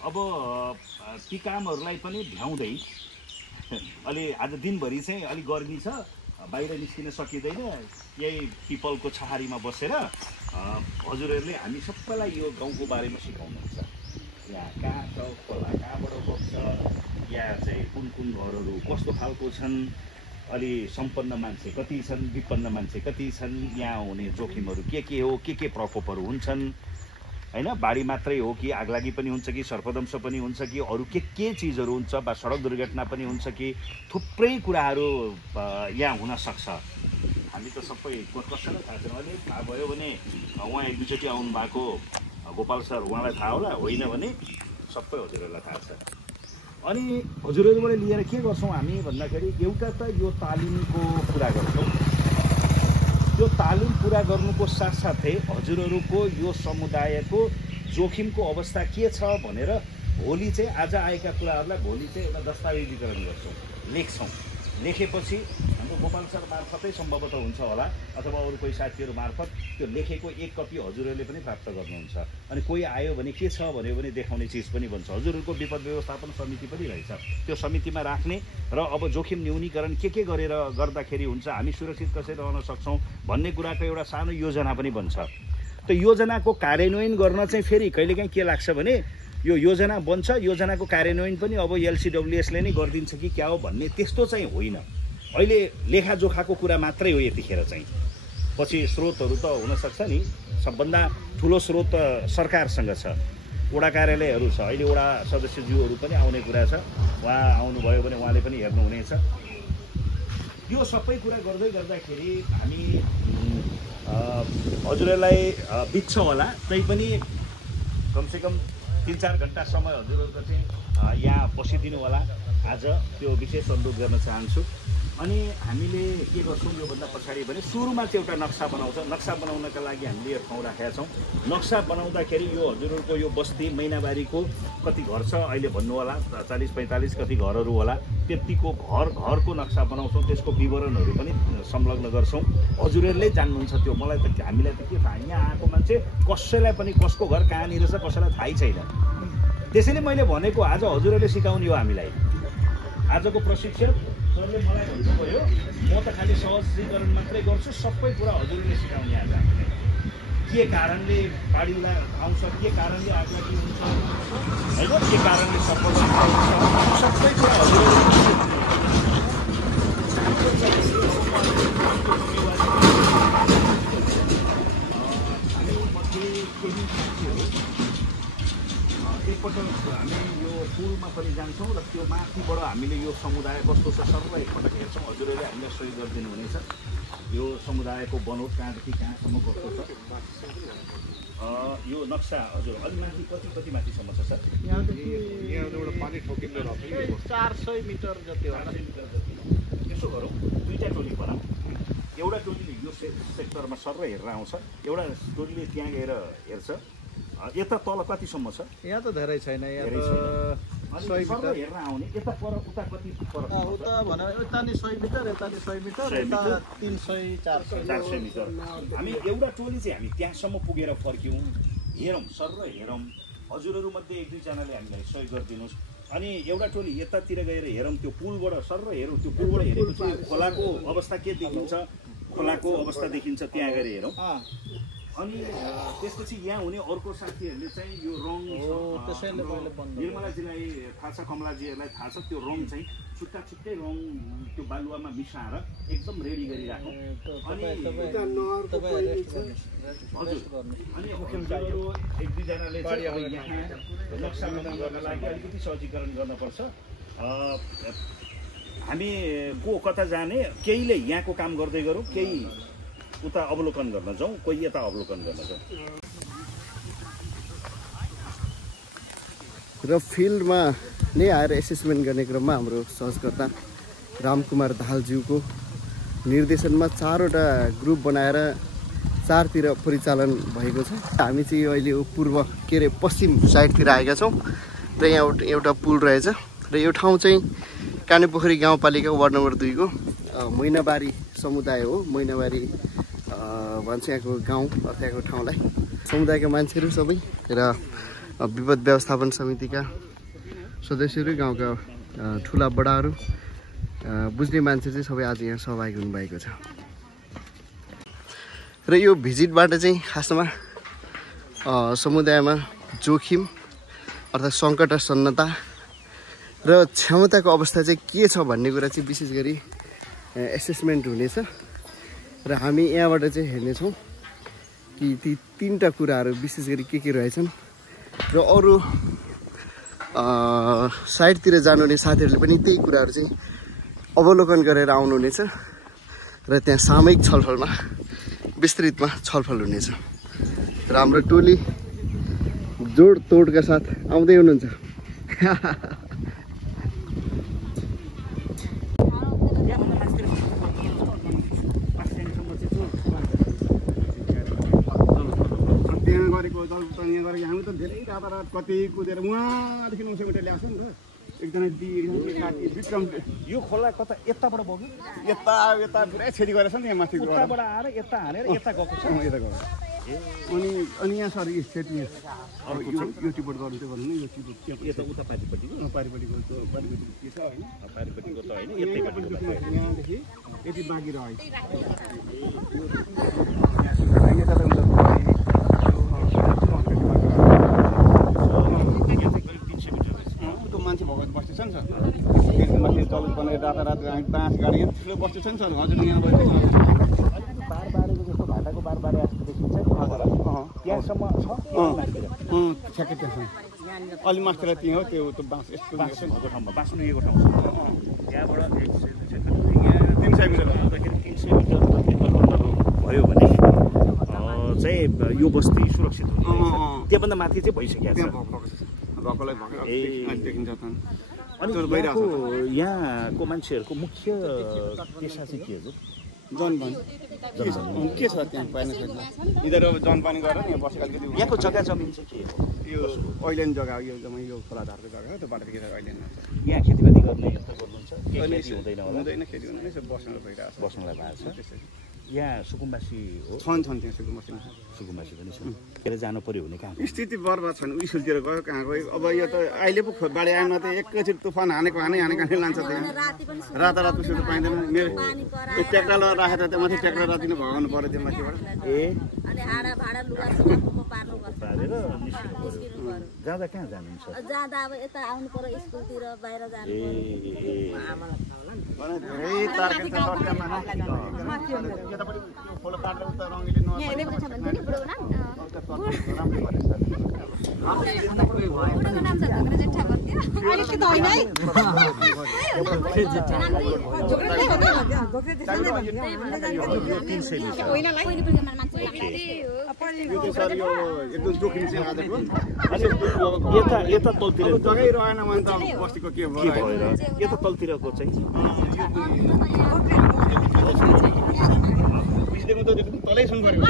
अब ती कामहरूलाई पनि भ्याउँदै अलि आज दिनभरि चाहिँ अलि गर्मी छ, बाहिर निस्किन सकिँदैन, यही पिपलको छहारीमा बसेर हजुरहरूले हामी सबैलाई यो गाउँको बारेमा सिकाउनुहुन्छ। यहाँ कहाँ छ, खोला कहाँबाट बग्छ, यहाँ चाहिँ कुन कुन घरहरू कस्तो खालको छन्, अलि सम्पन्न मान्छे कति छन्, विपन्न मान्छे कति छन्, यहाँ हुने जोखिमहरू के हो, के प्रकोपहरू हुन्छन् हैन। बाढी मात्रै हो कि आगलागी पनि हुन्छ कि सर्पदंश पनि हुन्छ कि अरू के चिजहरू हुन्छ, वा सडक दुर्घटना पनि हुन्छ कि थुप्रै कुराहरू यहाँ हुन सक्छ। हामी त सबै कसैलाई थाहा छैन। अहिले थाहा भयो भने उहाँ एक दुईचोटि आउनु भएको गोपाल सर, उहाँलाई थाहा होला, होइन भने सबै हजुरहरूलाई थाहा छ। अनि हजुरहरूबाट लिएर के गर्छौँ हामी भन्दाखेरि एउटा त यो तालिमको कुरा गर्छौँ। यो तालिम पुरा गर्नुको साथसाथै हजुरहरूको यो समुदायको जोखिमको अवस्था के छ भनेर भोलि चाहिँ आज आएका कुराहरूलाई भोलि चाहिँ एउटा दस्तावेजीकरण गर्छौँ, लेख्छौँ। लेखेपछि हाम्रो गोपाल सर मार्फतै सम्भवतः हुन्छ होला, अथवा अरू कोही साथीहरू मार्फत त्यो लेखेको एक कपी हजुरहरूले पनि प्राप्त गर्नुहुन्छ। अनि कोही आयो भने के छ भन्यो भने देखाउने चिज पनि भन्छ। हजुरहरूको विपद व्यवस्थापन समिति पनि रहेछ, त्यो समितिमा राख्ने र अब जोखिम न्यूनीकरण के गरेर गर्दाखेरि हुन्छ, हामी सुरक्षित कसरी रहन सक्छौँ भन्ने कुराको एउटा सानो योजना पनि बन्छ। त्यो योजनाको कार्यान्वयन गर्न चाहिँ फेरि कहिलेकाहीँ के लाग्छ भने यो योजना बन्छ, योजनाको कार्यान्वयन पनि अब एलसिडब्ल्युएसले नै गरिदिन्छ कि क्या हो भन्ने त्यस्तो चाहिँ होइन। अहिले लेखाजोखाको कुरा मात्रै हो यतिखेर चाहिँ। पछि स्रोतहरू त हुनसक्छ नि, सबभन्दा ठुलो स्रोत सरकारसँग छ, वडा कार्यालयहरू छ। अहिले वडा सदस्यज्यूहरू पनि आउने कुरा छ, उहाँ आउनुभयो भने उहाँले पनि हेर्नुहुनेछ। यो सबै कुरा गर्दै गर्दाखेरि हामी हजुरहरूलाई बित्छ होला, तैपनि कमसेकम 3-4 घन्टा समय हजुरहरूको चाहिँ यहाँ बसिदिनु होला। आज त्यो विशेष अनुरोध गर्न चाहन्छु। अनि हामीले के गर्छौँ योभन्दा पछाडि भने सुरुमा चाहिँ एउटा नक्सा बनाउँछ। नक्सा बनाउनका लागि हामीले यो ठाउँ राखेका छौँ। नक्सा बनाउँदाखेरि यो हजुरहरूको यो बस्ती मैनाबारीको कति घर छ अहिले भन्नु होला, 40-45 कति घरहरू होला, त्यतिको घरको नक्सा बनाउँछौँ। त्यसको विवरणहरू पनि संलग्न गर्छौँ। हजुरहरूले जान्नुहुन्छ त्यो, मलाई त हामीलाई त के थाहा, यहाँ आएको मान्छे कसैलाई पनि कसको घर कहाँनिर छ कसैलाई थाहै छैन। त्यसैले मैले भनेको आज हजुरहरूले सिकाउने हो हामीलाई। आजको प्रशिक्षण सरले मलाई भन्नुभयो, म त खालि सहजीकरण मात्रै गर्छु, सबै कुरा हजुरहरूले सिकाउने आज हामीलाई। के कारणले बाढी आउँछ, के कारणले आगलागी हुन्छ होइन, के कारणले सर्पदंश हुन्छ, सबै कुरा हजुरहरूले एकपल्ट हामी यो पुलमा पनि जान्छौँ र त्यो माथिबाट हामीले यो समुदाय कस्तो छ सबै एकपल्ट हेर्छौँ। हजुरहरूले हामीलाई सहयोग गरिदिनु हुनेछ। यो समुदायको बनोट कहाँदेखि कहाँसम्म कस्तो छ यो नक्सा हजुर अलि माथि कति माथिसम्म छ सर? यहाँबाट पानी ठोकिँदो रहेछ 400 मिटर जति होला। त्यसो गरौँ, दुईवटा टोली बनाऊ। एउटा टोलीले यो सेक्टरमा सर हेरेर आउँछ, एउटा टोलीले त्यहाँ गएर हेर्छ। यता तल कतिसम्म छ? यहाँ त धेरै छैन, यहाँ त 100 मिटर हेरेर आउने। यता पर उता कति पर? उता भने यता नि 100 मिटर, यता नि 100 मिटर, यता 300-400 मिटर। हामी एउटा टोली चाहिँ हामी त्यहाँसम्म पुगेर फर्क्यौँ, हेरौँ सर र हेरौँ। हजुरहरूमध्ये 1-2जनाले हामीलाई सहयोग गरिदिनुहोस्। अनि एउटा टोली यतातिर गएर हेरौँ, त्यो पुलबाट सर र हेरौँ। त्यो पुलबाट हेरेपछि खोलाको अवस्था के देखिन्छ, खोलाको अवस्था देखिन्छ, त्यहाँ गएर हेरौँ। अनि त्यसपछि यहाँ हुने अर्को साथीहरूले चाहिँ यो रङ निर्मलाजीलाई थाहा छ, कमलाजीहरूलाई थाहा छ, त्यो रङ चाहिँ छुट्टै रङ त्यो बालुवामा मिसाएर एकदम रेडी गरिराखौँ। अनि हजुर, अनि 1-2जनाले यहाँ नक्सा बनाउनको लागि अलिकति सहजीकरण गर्नुपर्छ। हामी को कता जाने, केहीले यहाँको काम गर्दै गरौँ, केही उता अवलोकन गर्न जाउँ, कोही यता अवलोकन गर्न जाउँ। र फिल्डमा नै आएर एसेसमेन्ट गर्ने क्रममा हाम्रो सहजकर्ता रामकुमार दाहालज्यूको निर्देशनमा 4वटा ग्रुप बनाएर 4तिर परिचालन भएको छ। हामी चाहिँ अहिले पूर्व पश्चिम साइडतिर आएका छौँ र यहाँ एउटा पुल रहेछ र यो ठाउँ चाहिँ कानेपोखरी गाउँपालिका वार्ड नम्बर 2 को मैनाबारी समुदाय हो। मैनाबारी भन्छ यहाँको गाउँ अथवा यहाँको ठाउँलाई। समुदायका मान्छेहरू सबै र विपद व्यवस्थापन समितिका सदस्यहरू, गाउँका ठुला बडाहरू, बुझ्ने मान्छे चाहिँ सबै आज यहाँ सहभागी हुनुभएको छ। र यो भिजिटबाट चाहिँ खासमा समुदायमा जोखिम अर्थात् सङ्कटासन्नता र क्षमताको अवस्था चाहिँ के छ भन्ने कुरा चाहिँ विशेष गरी एसेसमेन्ट हुनेछ र हामी यहाँबाट चाहिँ हेर्नेछौँ कि ती 3टा कुराहरू विशेष गरी के रहेछन् र अरू साइडतिर जानुहुने साथीहरूले पनि त्यही कुराहरू चाहिँ अवलोकन गरेर आउनुहुनेछ र त्यहाँ सामूहिक छलफलमा विस्तृतमा छलफल हुनेछ र हाम्रो टोली जोडतोडका साथ आउँदै हुनुहुन्छ। हामी त धेरै रातारात कति कुदेर उहाँदेखि 900 मिटर ल्याएको नि त एकजना विक्रम। यो खोला कता यताबाट बग्यो, यता पुरै छेदी गरेछ नि यहाँ माथि उताबाट आएर यता हानेर यता गएको छ। यता गयो अनि यहाँ सर यो सेट यो टिपोट गर्नु चाहिँ भन्नु यो टिपोट यता उता पारिपट्टिको पारिपट्टिको के छ होइन पारिपट्टिको त होइन यतैपट्टिको यहाँदेखि यति बाँकी रह्यो। मान्छे भएको बस्दैछ नि सर माथि जल बनाएर रातारात बाँस गाडी ठुलो बस्दैछ नि सर। हजुर यहाँ बारबारेको जस्तो भाटाको बारबारे जस्तो देखिन्छ त्यहाँसम्म छ ठ्याक्कै त्यहाँ अलि मास्टर त्यहीँ हो त्यो बाँस यस्तो भएको ठाउँमा बाँस नुएको ठाउँ त्यहाँबाट 300 मिटर 300 मिटर भयो भने चाहिँ यो बस्ती सुरक्षित हुन्छ। त्योभन्दा माथि चाहिँ भइसकेको छ भएकोलाई देखिन्छ। अनि यहाँको मान्छेहरूको मुख्य पेसा चाहिँ के हो? जनपानी के छ त्यहाँ पानी छैन इधर अब जनपानी गरेर यहाँ बसेको अलिकति यहाँको जग्गा जमिन चाहिँ के हो? यो ऐल्यान्ड जग्गा यो जम्मै यो खोलाधारको जग्गा हो त्यो बाटो के ऐल्यान्ड यहाँ खेतीपाती गर्ने यस्तो गर्नुहुन्छ हुँदैन होला? हुँदैन खेती हुँदैन यसो बस्नलाई भइरहेको छ बस्नलाई भएको छ। यहाँ सुकुम्बासी हो? छन् त्यहाँ सुकुम्बासी पनि छ। के जानु पर्यो भने कहाँ स्थिति बर्बाद छन् स्कुलतिर गयो कहाँ गयो। अब यो त अहिले पो बाढी आएन त एकैचोटि तुफान हानेको लान्छ त्यहाँ रातारात उसो पाइँदैन। मेरो त्यो ट्र्याक्टर राखेर त्यहाँ माथि ट्र्याक्टर रातिनु भगाउनु पऱ्यो त्यो माथिबाट पारेर निस्किनु पर्यो। जाँदा कहाँ जानुहुन्छ? जाँदा अब यता आउनु पर्यो स्कुलतिर बाहिर जानु यता तलतिर जग्गै रहेन भने त बस्तीको के भयो यता तलतिरको चाहिँ तलै सुन पऱ्यो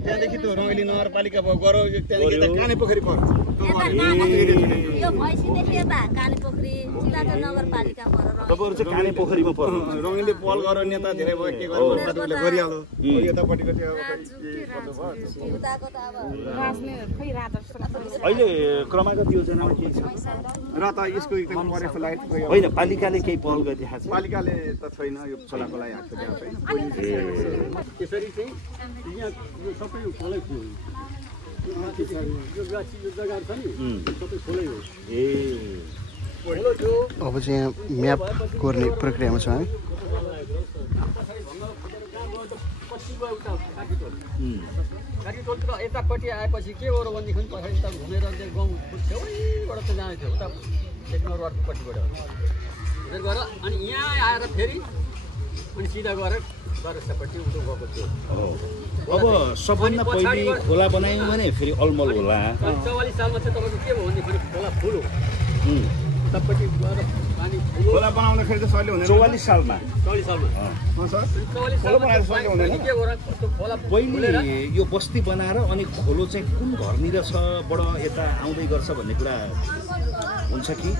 त्यहाँदेखि त्यो रङ्गली नगरपालिका भयो गरौँ त्यहाँदेखि यता काने पोखरी पर्यो तपाईँहरू चाहिँ काने पोखरीमा पर्नु रङ्गली पल गरेर नेता धेरै भयो के गर्यो गरिहाल्यो यतापट्टिको त्यो अहिले क्रमागत योजनामा के छ र त यसको एकदम परेको लाइट होइन पालिकाले केही पहल गरिदिएको छ? पालिकाले त छैन यो खोलाको लागि हात छोडेको छैन। त्यसरी चाहिँ यहाँ यो सबै खोलै थियो यो जग्गाहरू छ नि सबै खोलै हो। अब चाहिँ यहाँ म्याप कोर्ने प्रक्रियामा छौँ हामी। यतापट्टि आएपछि के हो र भनेदेखि पछाडि त घुमेर गाउँ छेउबाट त जाने थियो उता टेक्नो रोडपट्टिबाट गएर अनि यहाँ आएर फेरि अनि सिधा गएर बारसपट्टि उठो गएको थियो। अब सबभन्दा पहिले खोला बनायौँ भने फेरि अलमल होला। 44 सालमा चाहिँ तपाईँको के भयो भनेदेखि खोला फुल हो उतापट्टि गएर पानी खोला बनाउँदाखेरि त सहिले हुँदैन। 44 सालमा 44 सालमा के हो र खोला पहिले यो बस्ती बनाएर अनि खोलो चाहिँ कुन घरनिर छबाट यता आउँदै गर्छ भन्ने कुरा हुन्छ कि?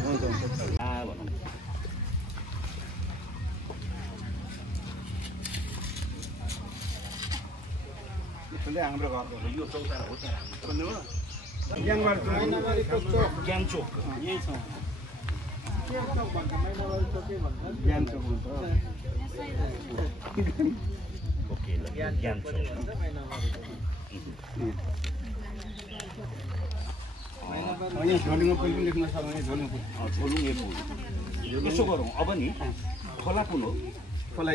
होटलले हाम्रो घर हो यो चौतारा हो त भन्नुभयो ज्ञानबाट ज्ञानचोक यही छ ज्ञानचोक हुन्छ ओके ल ज्ञानचोक यहाँ झोलुङमा पुल पनि लेख्न सक्छ झोलुङ पुल झोलुङ ए पुल यसो गरौँ अब नि खोला कुन हो खोला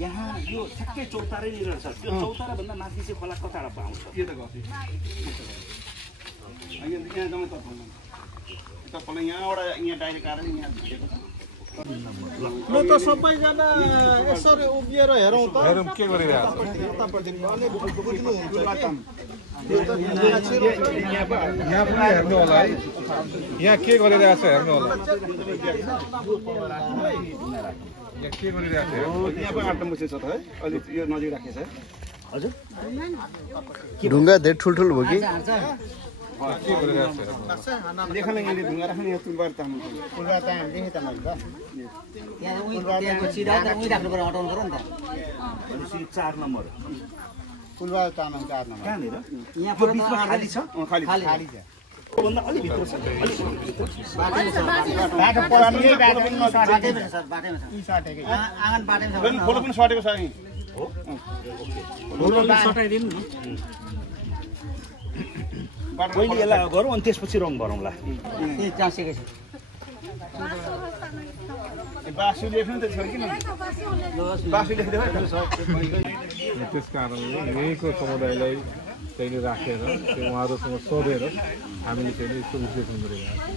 यहाँ यो ठ्याक्कै चौतारैनिर छ त्यो चौताराभन्दा माथि चाहिँ खोला कताबाट पाउँछ यो त गफ यहाँ जम्मै तपाईँलाई यहाँबाट यहाँ डाइरेक्ट आएर यहाँ भेटेको छ ल त सबैजना यसरी उभिएर हेरौँ त के गरिरहेको यहाँ पनि हेर्नु होला है यहाँ के गरिरहेको छ हेर्नु होला यहाँ के गरिरहेको छ यहाँ पनि आठ मुसे छ त है अलिक यो नजिक राखेको छ हजुर ढुङ्गा धेरै ठुल्ठुलो भयो कि के गरिरहेको छ देखा यहाँले ढुङ्गा राख्ने यहाँ तुलबार ताम भनेपछि 4 नम्बर फुलबहादुर तामाङ 4 नम्बर कहाँनिर यहाँ यो बिचमा खाली छ खाली खाली छ त्योभन्दा अलि भित्र छ बाटो पलाउने बाटो पनि नसाटेको सर बाटैमा छ यी साटेको आँगन बाटैमा छ पनि खोलो पनि सटेको छ यहीँ सटाइदिनु न पहिले यसलाई गरौँ अनि त्यसपछि रङ भरौँला त्यही चासेकै छ बासु लेख्नु त छ किन बासु लेख्दै त्यस कारणले यहीँको समुदायलाई चाहिँ राखेर त्यो उहाँहरूसँग सोधेर हामीले चाहिँ यस्तो विश्लेषण गरिरहेको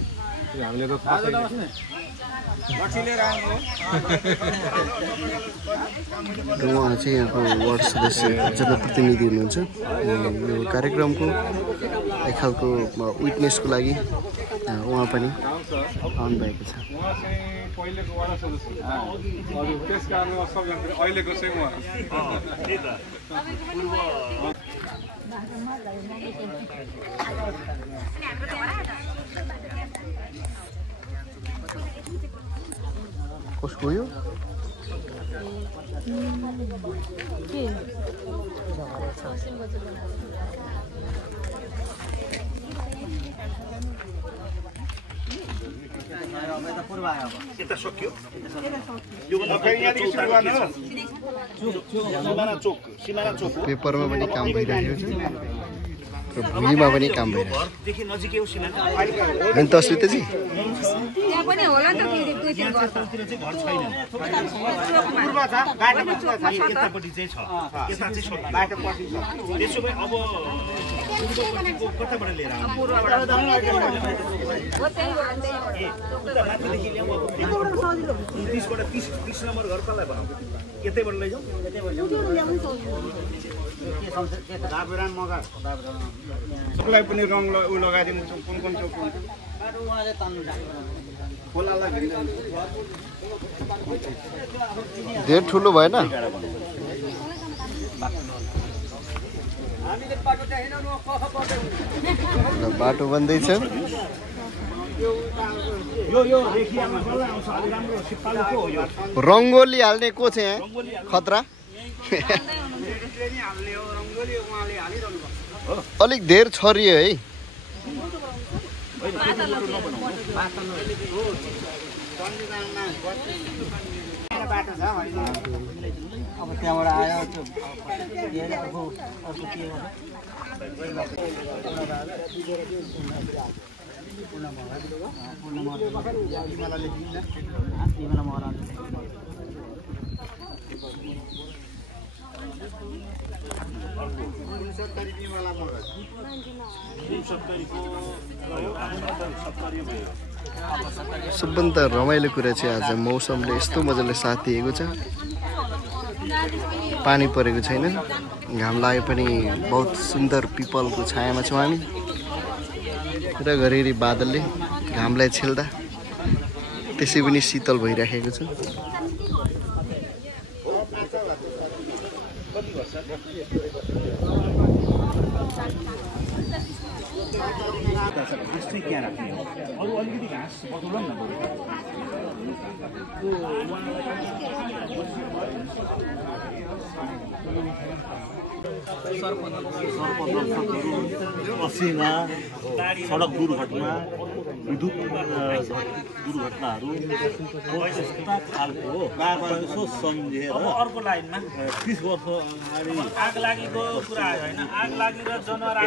छौँ हामीले त थाहा छैन र उहाँ चाहिँ यहाँको वार्ड सदस्य जनप्रतिनिधि हुनुहुन्छ यो कार्यक्रमको एक खालको विटनेसको लागि उहाँ पनि आउनुभएको छ उहाँ चाहिँ पहिलेको वडा सदस्य हजुर त्यस कारणले सबजना अहिलेको चाहिँ उहाँ त्यही त कसको यो यता सक्यो पेपरमा पनि काम भइरहेको छ र भुइँमा पनि काम भइरहेको घरदेखि नजिकै हो सिना छ अनि तस्विरजी त्यहाँ पनि होला नि त फेरि दुई तिन घर त तिर चाहिँ घर छैन यतापट्टि चाहिँ छ यता चाहिँ सक्यो त्यसो भए अब पूर्वपट्टिको कताबाट लिएर आउनु हो त्यहीबाट माथिदेखि ल्याउँ अब 29बाट 30 नम्बर घर कसलाई बनाऊ यतैबाट लैजाउँ सबलाई पनि रङ उ लगाइदिनु कुन कुन चोक खोलालाई धेरै ठुलो भएन बाटो बन्दैछ यो रेखियामा कसलाई आउँछ अलि राम्रो सिपालुको हो यो रङ्गोली हाल्ने को छ यहाँ खतरा अलिक धेर छरियो है अब त्यहाँबाट आयो त्यो अर्को के सबभन्दा रमाइलो कुरा चाहिँ आज मौसमले यस्तो मजाले साथ दिएको छ पानी परेको छैन घाम लागे पनि बहुत सुन्दर पिपलको छायामा छौँ हामी र घरिघरि बादलले घामलाई छेल्दा त्यसै पनि शीतल भइराखेको छ घाँस चाहिँ त्यहाँ राख्ने हो अरू अलिकति घाँस बदलौँ न असिना सडक दुर्घटना विद्युत दुर्घटनाहरू यस्ता खालको यसो सम्झेर अर्को लाइनमा 30 वर्ष अगाडि आग लागेको कुरा आयो होइन आग लागेर जनावर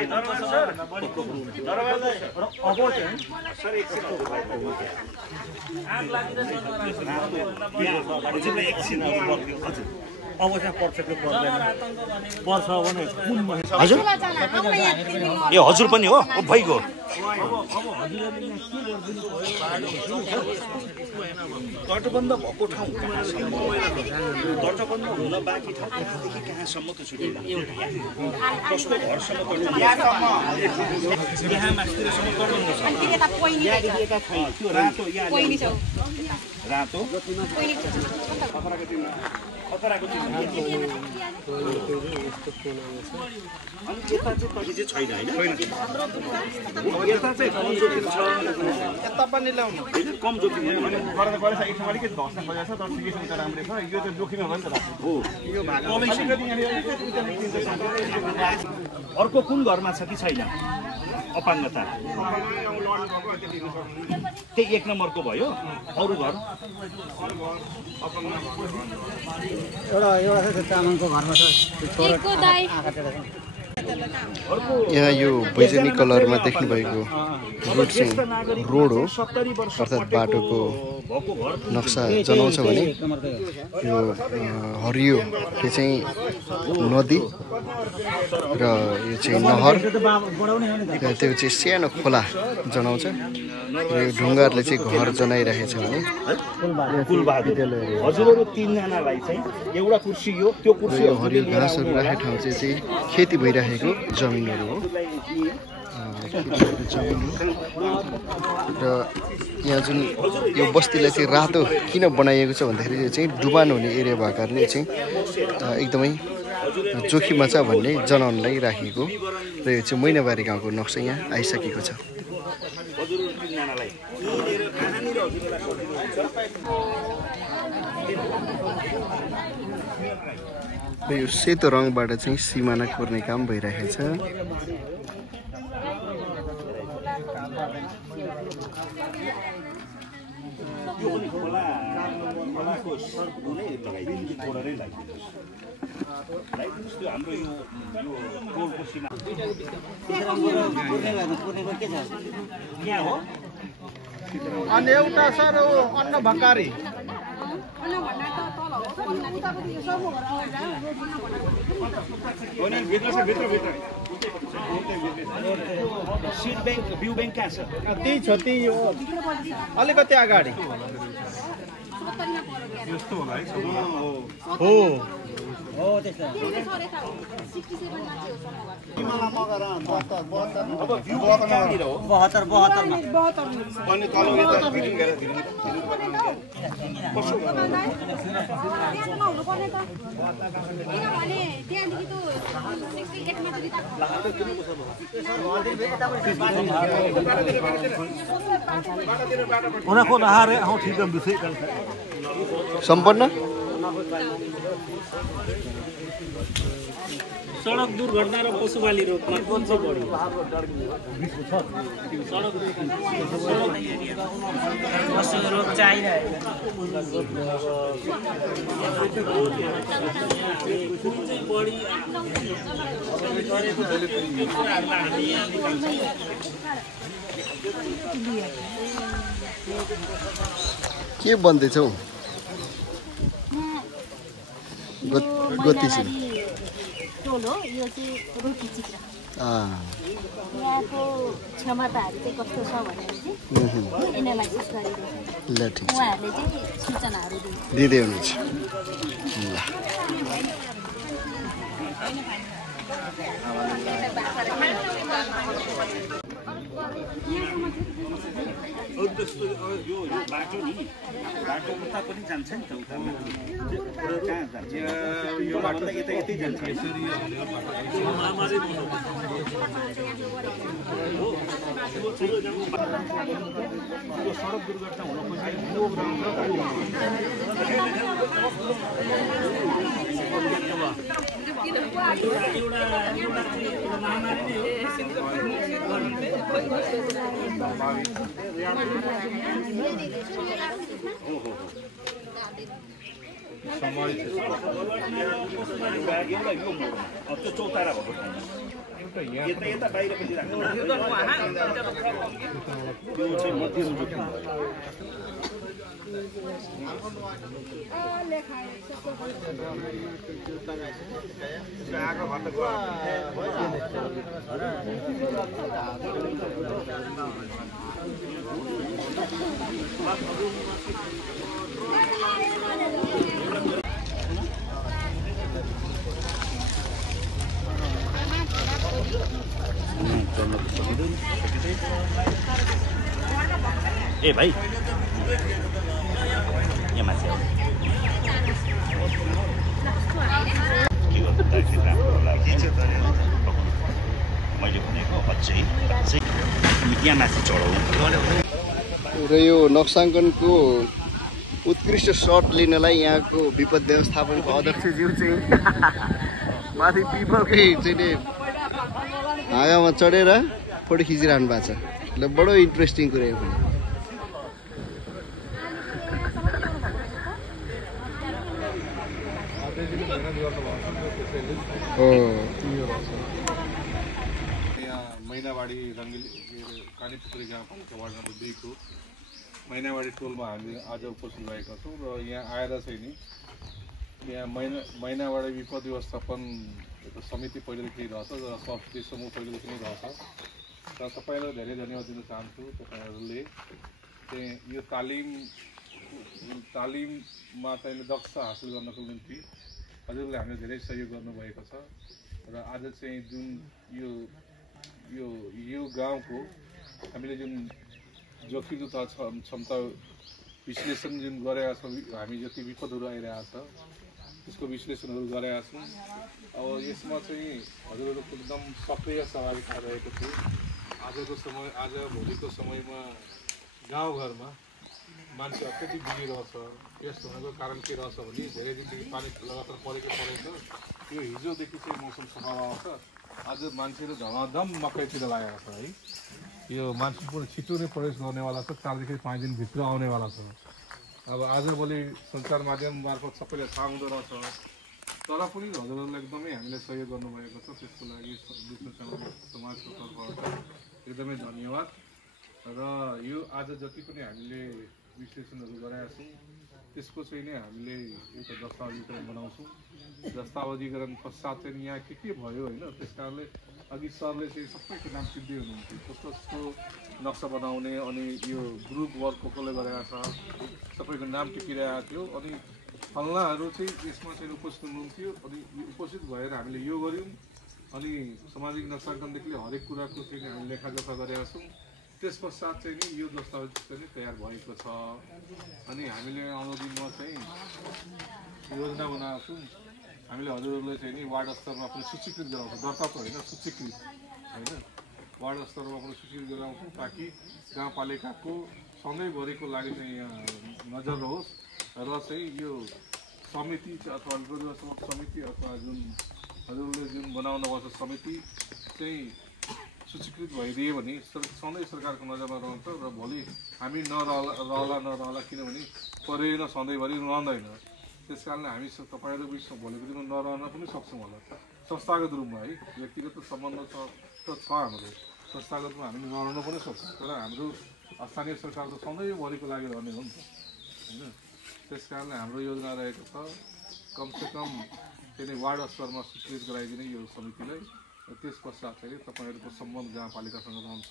आग लागेर अब चाहिँ पर्फेक्टली पर्दैन पर्छ भने कुन हजुर ए हजुर पनि हो भइगयो तटबन्ध भएको ठाउँ तटबन्ध हुन बाँकी ठाउँ कहाँदेखि कहाँसम्मको छुट्यो कसको घरसम्म यहाँ मास्तिरसम्म तटबन्ध छ त्यो रातो रातो खतराको अनि यता चाहिँ कति चाहिँ छैन होइन यता चाहिँ कम जोखिम छ यता पनि ल्याउनु कम जोखिम एक ठाउँ अलिकति धस्न खोजेको छ तर ठिकै छ राम्रै छ यो चाहिँ जोखिम हो नि त हो यो अर्को कुन घरमा छ कि छैन अपाङ्गता त्यही 1 नम्बरको भयो अरू घर एउटा तामाङको घरमा छ यहाँ यो बैजनी कलरमा देख्नु भएको रोड चाहिँ रोड हो अर्थात् बाटोको नक्सा जनाउँछ भने यो हरियोले चाहिँ नदी र यो चाहिँ नहर त्यो चाहिँ सानो खोला जनाउँछ र यो ढुङ्गाहरूले चाहिँ घर जनाइरहेछ भने हजुरहरू 3 जनालाई चाहिँ एउटा कुर्सी यो त्यो कुर्सी हरियो घाँसहरू राखेको ठाउँ चाहिँ खेती भइरहेको जमिनहरू हो र यहाँ जुन यो बस्तीलाई चाहिँ रातो किन बनाइएको छ भन्दाखेरि यो चाहिँ डुबान हुने एरिया भएको कारणले चाहिँ एकदमै जोखिममा छ भन्ने जनाउनलाई राखिएको र यो चाहिँ मैनाबारी गाउँको नक्सा यहाँ आइसकेको छ र यो सेतो रङबाट चाहिँ सिमाना कोर्ने काम भइरहेको छ यो पनि खोलाको सर्कुलै लगाइदिनु छोडेरै लगाइदिनुहोस् त्यो हाम्रो यो टोलको सीमा यहाँ हो अनि एउटा सर अन्न Bhakari seed bank view bank कहाँ छ त्यही छ त्यही हो अलिकति अगाडि हो अब भ्यू कहाँनिर हो 72 अनि तल यता फिटिङ गरेर उनीहरूको नहारे आउँ ठिक बिर्से सम्पन्न सडक दुर्घटना र पशुपाली रोगमा कुन चाहिँ बढी सडक पशु रोग के बन्दैछौ गतिशील टोल हो यो चाहिँ रोटी चित्र यहाँको क्षमताहरू चाहिँ कस्तो छ भनेर चाहिँ एनालाइसिस गरिरहेको ल ठिक छ उहाँहरूले चाहिँ सूचनाहरू दिँदै हुनुहुन्छ ल त्यस्तो यो बाटो नि बाटो उता पनि जान्छ नि त उता कहाँ जान्छ यो बाटो त यतै जान्छ यो सडक दुर्घटना त्यो चौतारा भएको यता बाहिरपट्टि राख्नु त्यो चाहिँ मध्यम जोखिम ए भाइ यहाँ मान्छे के गर्नु राम्रो लाग्यो मैले भनेको अझै यहाँ माथि चढाउँ र यो नक्साङ्कनको उत्कृष्ट सर्ट लिनलाई यहाँको विपद व्यवस्थापनको अध्यक्षज्यू चाहिँ माथि पिपलकै चाहिँ हाँगामा चढेर फोटो खिचिरहनु भएको छ ल बडो इन्ट्रेस्टिङ कुरा यो पनि यहाँ मैनावाडी रङ्गिली कानीपुत्री गाउँपालिका वार्ड नम्बर 2 को मैनावाडी टोलमा हामी आज उपस्थित भएका छौँ र यहाँ आएर चाहिँ नि यहाँ मैनावाडी विपद व्यवस्थापन समिति पहिलेदेखि रहेछ र संस्कृति समूह पहिलेदेखि नै रहेछ र सबैलाई धेरै धन्यवाद दिन चाहन्छु तपाईँहरूले चाहिँ यो तालिममा चाहिँ दक्ष हासिल गर्नको निम्ति हजुरले हामीले धेरै सहयोग गर्नुभएको छ र आज चाहिँ जुन यो गाउँको हामीले जुन जोखिमयुक्त क्षमता विश्लेषण जुन गरेका छौँ हामी जति विपदहरू आइरहेको छ त्यसको विश्लेषणहरू गरेका छौँ अब यसमा चाहिँ हजुरहरूको एकदम सक्रिय सहभागिता रहेको थियो आज भोलिको समयमा गाउँघरमा मान्छे अत्यधिक बिग्रिरहेछ यस्तो हुनुको कारण के रहेछ भने धेरै दिनदेखि पानी लगातार परेको छ यो हिजोदेखि चाहिँ मौसम सफा भएको छ आज मान्छेहरू धमाधम मकैतिर लागेको छ है यो मान्छे पनि छिटो नै प्रवेश गर्नेवाला छ 4 देखि 5 दिनभित्र आउनेवाला छ अब आजभोलि सञ्चार माध्यम मार्फत सबैले थाहा हुँदो रहेछ तर पनि हजुरहरूलाई एकदमै हामीले सहयोग गर्नुभएको छ त्यसको लागि समाजको तर्फबाट एकदमै धन्यवाद र यो आज जति पनि हामीले विश्लेषणहरू गरेका छौँ त्यसको चाहिँ नै हामीले एउटा दस्तावेजीकरण बनाउँछौँ दस्तावेजीकरण पश्चात चाहिँ यहाँ के भयो होइन त्यस कारणले अघि सरले चाहिँ सबैको नाम सिद्धि हुनुहुन्थ्यो कस्तो कस्तो नक्सा बनाउने अनि यो ग्रुप वर्क कसले गरेका छ सबैको नाम टिपिरहेको थियो अनि फल्नाहरू चाहिँ यसमा चाहिँ उपस्थित हुनुहुन्थ्यो अनि उपस्थित भएर हामीले यो गऱ्यौँ अनि सामाजिक नक्साङ्कनदेखि हरेक कुराको चाहिँ हामीले लेखाजोखा गरेका छौँ त्यस पश्चात चाहिँ नि यो दस्तावेज चाहिँ तयार भएको छ अनि हामीले आउँदो दिनमा चाहिँ योजना बनाएको छौँ हामीले हजुरहरूले चाहिँ नि वार्ड स्तरमा पनि सूचीकृत गराउँछौँ दर्ता त होइन सूचीकृत होइन वार्ड स्तरमा पनि सूचीकृत गराउँछौँ ताकि गाउँपालिकाको सधैँभरिको लागि चाहिँ यहाँ नजर रहोस् र चाहिँ यो समिति अथवा समिति अथवा जुन हजुरले जुन बनाउनु भएको समिति चाहिँ सूचीकृत भइदियो भने सधैँ सरकारको नजरमा रहन्छ र भोलि हामी नरहला किनभने परेन सधैँभरि रहँदैन त्यस कारणले हामी तपाईँहरू बिच भोलिको दिनमा नरहन पनि सक्छौँ होला संस्थागत रूपमा है व्यक्तिगत सम्बन्ध छ हाम्रो संस्थागत रूपमा हामी नरहन पनि सक्छौँ तर हाम्रो स्थानीय सरकार त सधैँभरिको लागि रहने हो नि त होइन त्यस कारणले हाम्रो योजना रहेको छ कमसेकम चाहिँ वार्ड स्तरमा स्वीकृत गराइदिने यो समितिलाई त्यस पश्चात चाहिँ तपाईँहरूको सम्बन्ध गाउँपालिकासँग रहन्छ